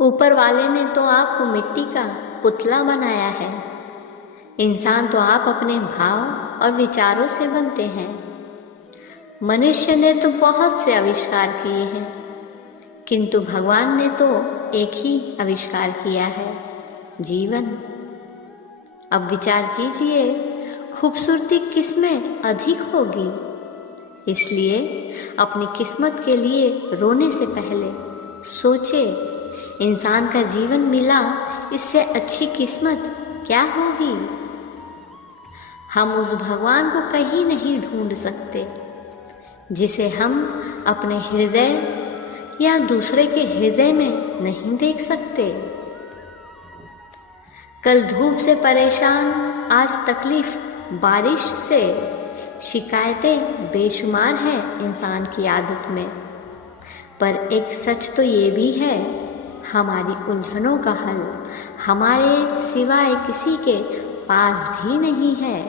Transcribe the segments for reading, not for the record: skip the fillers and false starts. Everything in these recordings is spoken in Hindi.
ऊपर वाले ने तो आपको मिट्टी का पुतला बनाया है। इंसान तो आप अपने भाव और विचारों से बनते हैं। मनुष्य ने तो बहुत से आविष्कार किए हैं, किंतु भगवान ने तो एक ही आविष्कार किया है, जीवन। अब विचार कीजिए, खूबसूरती किसमें अधिक होगी। इसलिए अपनी किस्मत के लिए रोने से पहले सोचे, इंसान का जीवन मिला, इससे अच्छी किस्मत क्या होगी। हम उस भगवान को कहीं नहीं ढूंढ सकते जिसे हम अपने हृदय या दूसरे के हृदय में नहीं देख सकते। कल धूप से परेशान, आज तकलीफ बारिश से, शिकायतें बेशुमार हैं इंसान की आदत में। पर एक सच तो ये भी है, हमारी उलझनों का हल हमारे सिवाय किसी के पास भी नहीं है।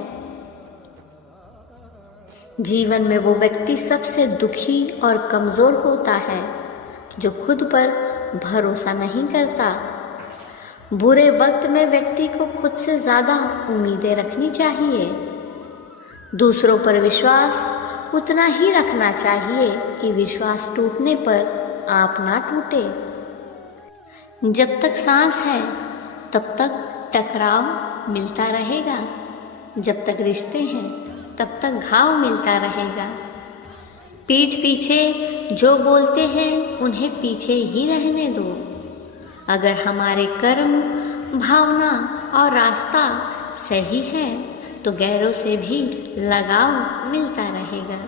जीवन में वो व्यक्ति सबसे दुखी और कमज़ोर होता है जो खुद पर भरोसा नहीं करता। बुरे वक्त में व्यक्ति को खुद से ज़्यादा उम्मीदें रखनी चाहिए। दूसरों पर विश्वास उतना ही रखना चाहिए कि विश्वास टूटने पर आप ना टूटे। जब तक सांस है तब तक टकराव मिलता रहेगा, जब तक रिश्ते हैं तब तक घाव मिलता रहेगा। पीठ पीछे जो बोलते हैं उन्हें पीछे ही रहने दो। अगर हमारे कर्म, भावना और रास्ता सही है तो गैरों से भी लगाव मिलता रहेगा।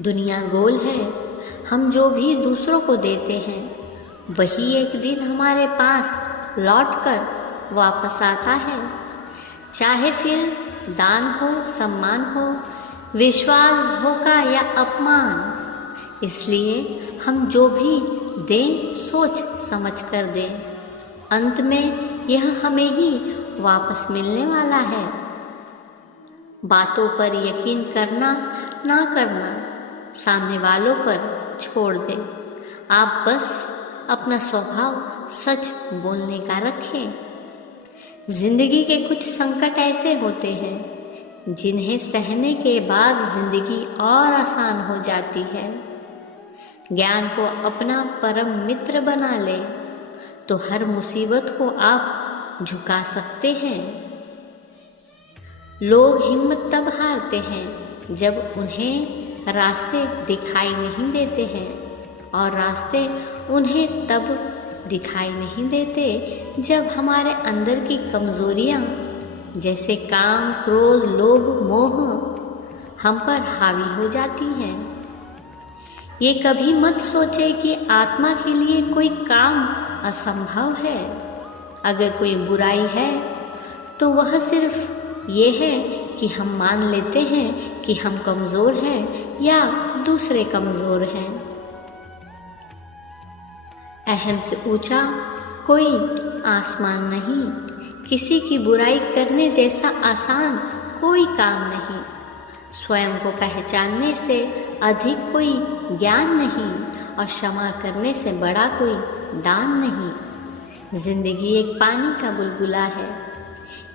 दुनिया गोल है, हम जो भी दूसरों को देते हैं वही एक दिन हमारे पास लौटकर वापस आता है। चाहे फिर दान हो, सम्मान हो, विश्वास, धोखा या अपमान। इसलिए हम जो भी दें सोच समझ कर दें। अंत में यह हमें ही वापस मिलने वाला है। बातों पर यकीन करना ना करना सामने वालों पर छोड़ दें। आप बस अपना स्वभाव सच बोलने का रखें। जिंदगी के कुछ संकट ऐसे होते हैं जिन्हें सहने के बाद जिंदगी और आसान हो जाती है। ज्ञान को अपना परम मित्र बना ले तो हर मुसीबत को आप झुका सकते हैं। लोग हिम्मत तब हारते हैं जब उन्हें रास्ते दिखाई नहीं देते हैं, और रास्ते उन्हें तब दिखाई नहीं देते जब हमारे अंदर की कमजोरियां जैसे काम, क्रोध, लोभ, मोह हम पर हावी हो जाती हैं। ये कभी मत सोचे कि आत्मा के लिए कोई काम असंभव है। अगर कोई बुराई है तो वह सिर्फ ये है कि हम मान लेते हैं कि हम कमज़ोर हैं या दूसरे कमज़ोर हैं। अहम से ऊंचा कोई आसमान नहीं, किसी की बुराई करने जैसा आसान कोई काम नहीं, स्वयं को पहचानने से अधिक कोई ज्ञान नहीं, और क्षमा करने से बड़ा कोई दान नहीं। जिंदगी एक पानी का बुलबुला है,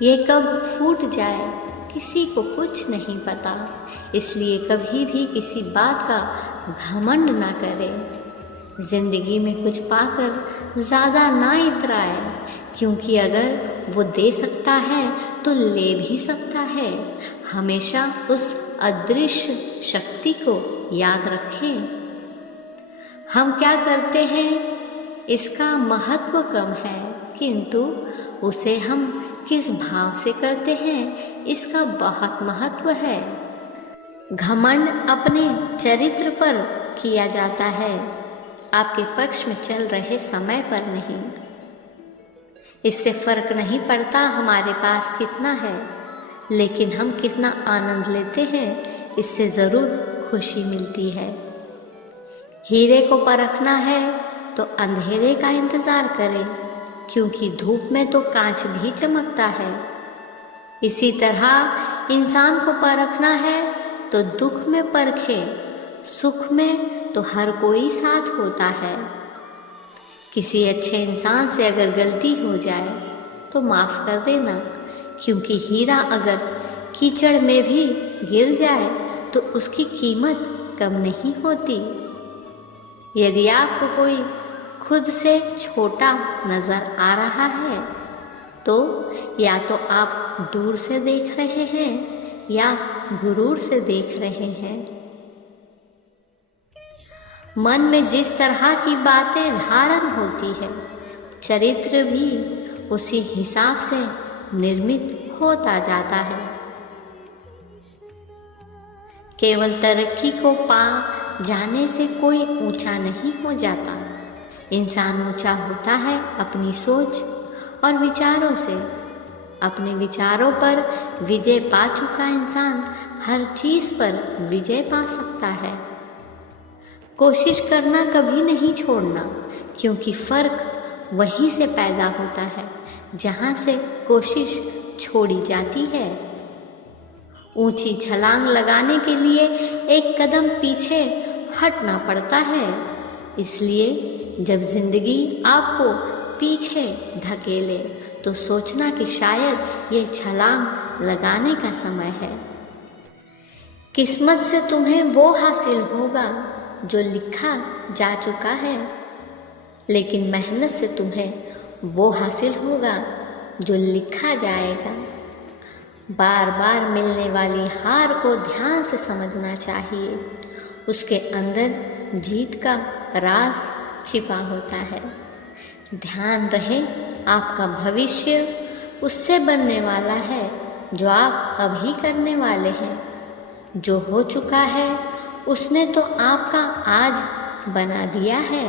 ये कब फूट जाए किसी को कुछ नहीं पता। इसलिए कभी भी किसी बात का घमंड ना करें। जिंदगी में कुछ पाकर ज़्यादा ना इतराए, क्योंकि अगर वो दे सकता है तो ले भी सकता है। हमेशा उस अदृश्य शक्ति को याद रखें। हम क्या करते हैं इसका महत्व कम है, किंतु उसे हम किस भाव से करते हैं इसका बहुत महत्व है। घमंड अपने चरित्र पर किया जाता है, आपके पक्ष में चल रहे समय पर नहीं। इससे फर्क नहीं पड़ता हमारे पास कितना है, लेकिन हम कितना आनंद लेते हैं इससे ज़रूर खुशी मिलती है। हीरे को परखना है तो अंधेरे का इंतज़ार करें, क्योंकि धूप में तो कांच भी चमकता है। इसी तरह इंसान को परखना है तो दुख में परखें, सुख में तो हर कोई साथ होता है। किसी अच्छे इंसान से अगर गलती हो जाए तो माफ़ कर देना, क्योंकि हीरा अगर कीचड़ में भी गिर जाए तो उसकी कीमत कम नहीं होती। यदि आपको कोई खुद से छोटा नज़र आ रहा है तो या तो आप दूर से देख रहे हैं या गुरूर से देख रहे हैं। मन में जिस तरह की बातें धारण होती है, चरित्र भी उसी हिसाब से निर्मित होता जाता है। केवल तरक्की को पा जाने से कोई ऊंचा नहीं हो जाता। इंसान ऊंचा होता है अपनी सोच और विचारों से। अपने विचारों पर विजय पा चुका इंसान हर चीज पर विजय पा सकता है। कोशिश करना कभी नहीं छोड़ना, क्योंकि फर्क वहीं से पैदा होता है जहां से कोशिश छोड़ी जाती है। ऊंची छलांग लगाने के लिए एक कदम पीछे हटना पड़ता है। इसलिए जब जिंदगी आपको पीछे धकेले तो सोचना कि शायद ये छलांग लगाने का समय है। किस्मत से तुम्हें वो हासिल होगा जो लिखा जा चुका है, लेकिन मेहनत से तुम्हें वो हासिल होगा जो लिखा जाएगा। बार बार मिलने वाली हार को ध्यान से समझना चाहिए। उसके अंदर जीत का राज छिपा होता है। ध्यान रहे, आपका भविष्य उससे बनने वाला है जो आप अभी करने वाले हैं। जो हो चुका है उसने तो आपका आज बना दिया है।